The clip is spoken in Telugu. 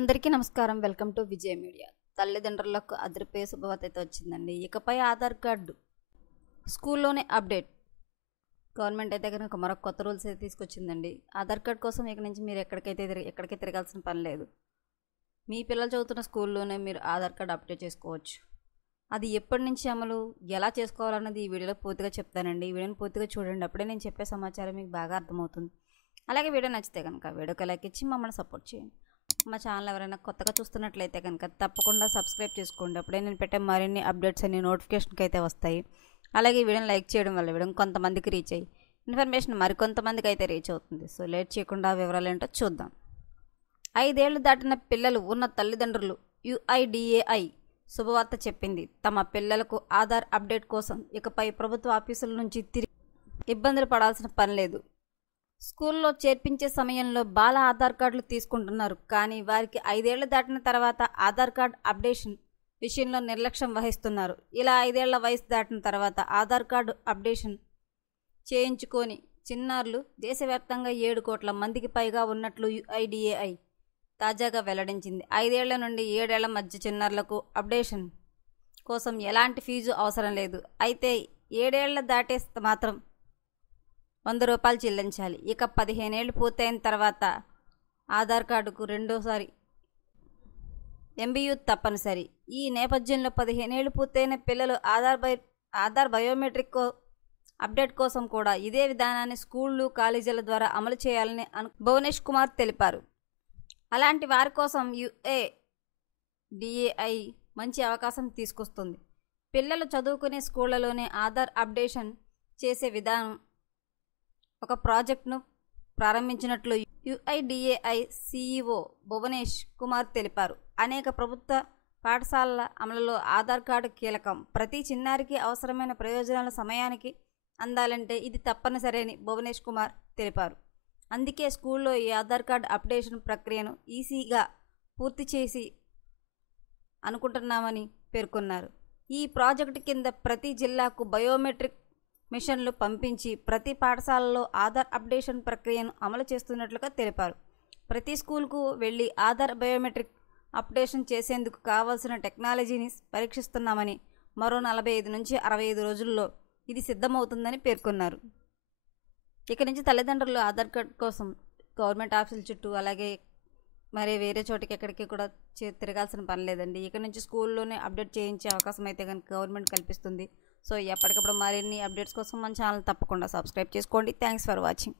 అందరికీ నమస్కారం. Welcome to Vijay media. తల్లిదండ్రులకు అదిరిపోయే శుభవార్త అయితే వచ్చిందండి. ఇకపై ఆధార్ కార్డు స్కూల్లోనే అప్డేట్. గవర్నమెంట్ అయితే కనుక మరొక కొత్త రూల్స్ అయితే తీసుకొచ్చిందండి. ఆధార్ కార్డు కోసం ఇక నుంచి మీరు ఎక్కడికి తిరగాల్సిన పని లేదు. మీ పిల్లలు చదువుతున్న స్కూల్లోనే మీరు ఆధార్ కార్డు అప్డేట్ చేసుకోవచ్చు. అది ఎప్పటి నుంచి అమలు, ఎలా చేసుకోవాలన్నది ఈ వీడియోలో పూర్తిగా చెప్తానండి. ఈ వీడియోని పూర్తిగా చూడండి, అప్పుడే నేను చెప్పే సమాచారం మీకు బాగా అర్థమవుతుంది. అలాగే వీడియో నచ్చితే కనుక వీడియోకి లైక్ ఇచ్చి మమ్మల్ని సపోర్ట్ చేయండి. మా ఛానల్ ఎవరైనా కొత్తగా చూస్తున్నట్లయితే కనుక తప్పకుండా సబ్స్క్రైబ్ చేసుకోండి. అప్పుడే నేను పెట్టే మరిన్ని అప్డేట్స్ అన్ని నోటిఫికేషన్కి అయితే వస్తాయి. అలాగే ఈ వీడియోని లైక్ చేయడం వల్ల వీడియో కొంతమందికి రీచ్ అయ్యి ఇన్ఫర్మేషన్ మరికొంతమందికి అయితే రీచ్ అవుతుంది. సో లేట్ చేయకుండా వివరాలు ఏంటో చూద్దాం. 5 ఏళ్లు దాటిన పిల్లలు ఉన్న తల్లిదండ్రులు UIDAI శుభవార్త చెప్పింది. తమ పిల్లలకు ఆధార్ అప్డేట్ కోసం ఇకపై ప్రభుత్వ ఆఫీసుల నుంచి తిరిగి ఇబ్బందులు పడాల్సిన పని లేదు. స్కూల్లో చేర్పించే సమయంలో బాల ఆధార్ కార్డులు తీసుకుంటున్నారు. కానీ వారికి 5 ఏళ్లు దాటిన తర్వాత ఆధార్ కార్డు అప్డేషన్ విషయంలో నిర్లక్ష్యం వహిస్తున్నారు. ఇలా 5 ఏళ్ల వయసు దాటిన తర్వాత ఆధార్ కార్డు అప్డేషన్ చేయించుకొని చిన్నారులు దేశవ్యాప్తంగా 7 కోట్ల మందికి పైగా ఉన్నట్లు UIDAI తాజాగా వెల్లడించింది. 5 ఏళ్ల నుండి 7 ఏళ్ల మధ్య చిన్నారులకు అప్డేషన్ కోసం ఎలాంటి ఫీజు అవసరం లేదు. అయితే 7 ఏళ్ల దాటే మాత్రం ₹100 చెల్లించాలి. ఇక 15 ఏళ్లు పూర్తయిన తర్వాత ఆధార్ కార్డుకు రెండోసారి MBU తప్పనిసరి. ఈ నేపథ్యంలో 15 ఏళ్లు పూర్తయిన పిల్లలు ఆధార్ బయోమెట్రిక్ అప్డేట్ కోసం కూడా ఇదే విధానాన్ని స్కూళ్లు, కాలేజీల ద్వారా అమలు చేయాలని భువనేష్ కుమార్ తెలిపారు. అలాంటి వారి కోసం UIDAI మంచి అవకాశం తీసుకొస్తుంది. పిల్లలు చదువుకునే స్కూళ్లలోనే ఆధార్ అప్డేషన్ చేసే విధానం ఒక ప్రాజెక్టును ప్రారంభించినట్లు UIDAI CEO భువనేష్ కుమార్ తెలిపారు. అనేక ప్రభుత్వ పాఠశాలల అమలులో ఆధార్ కార్డు కీలకం. ప్రతి చిన్నారికి అవసరమైన ప్రయోజనాల సమయానికి అందాలంటే ఇది తప్పనిసరి అని భువనేష్ కుమార్ తెలిపారు. అందుకే స్కూల్లో ఈ ఆధార్ కార్డు అప్డేషన్ ప్రక్రియను ఈజీగా పూర్తి చేసి అనుకుంటున్నామని పేర్కొన్నారు. ఈ ప్రాజెక్టు కింద ప్రతి జిల్లాకు బయోమెట్రిక్ మిషన్లు పంపించి ప్రతి పాఠశాలలో ఆధార్ అప్డేషన్ ప్రక్రియను అమలు చేస్తున్నట్లుగా తెలిపారు. ప్రతి స్కూల్కు వెళ్లి ఆధార్ బయోమెట్రిక్ అప్డేషన్ చేసేందుకు కావాల్సిన టెక్నాలజీని పరీక్షిస్తున్నామని, మరో 45 నుంచి 65 రోజుల్లో ఇది సిద్ధమవుతుందని పేర్కొన్నారు. ఇక నుంచి తల్లిదండ్రులు ఆధార్ కార్డు కోసం గవర్నమెంట్ ఆఫీసుల చుట్టూ, అలాగే మరి వేరే చోటికి ఎక్కడికి కూడా తిరగాల్సిన పని లేదండి. ఇక నుంచి స్కూల్లోనే అప్డేట్ చేయించే అవకాశం అయితే కనుక గవర్నమెంట్ కల్పిస్తుంది. సో ఎప్పటికప్పుడు మరిన్ని అప్డేట్స్ కోసం మన ఛానల్ తప్పకుండా సబ్స్క్రైబ్ చేసుకోండి. Thanks for watching.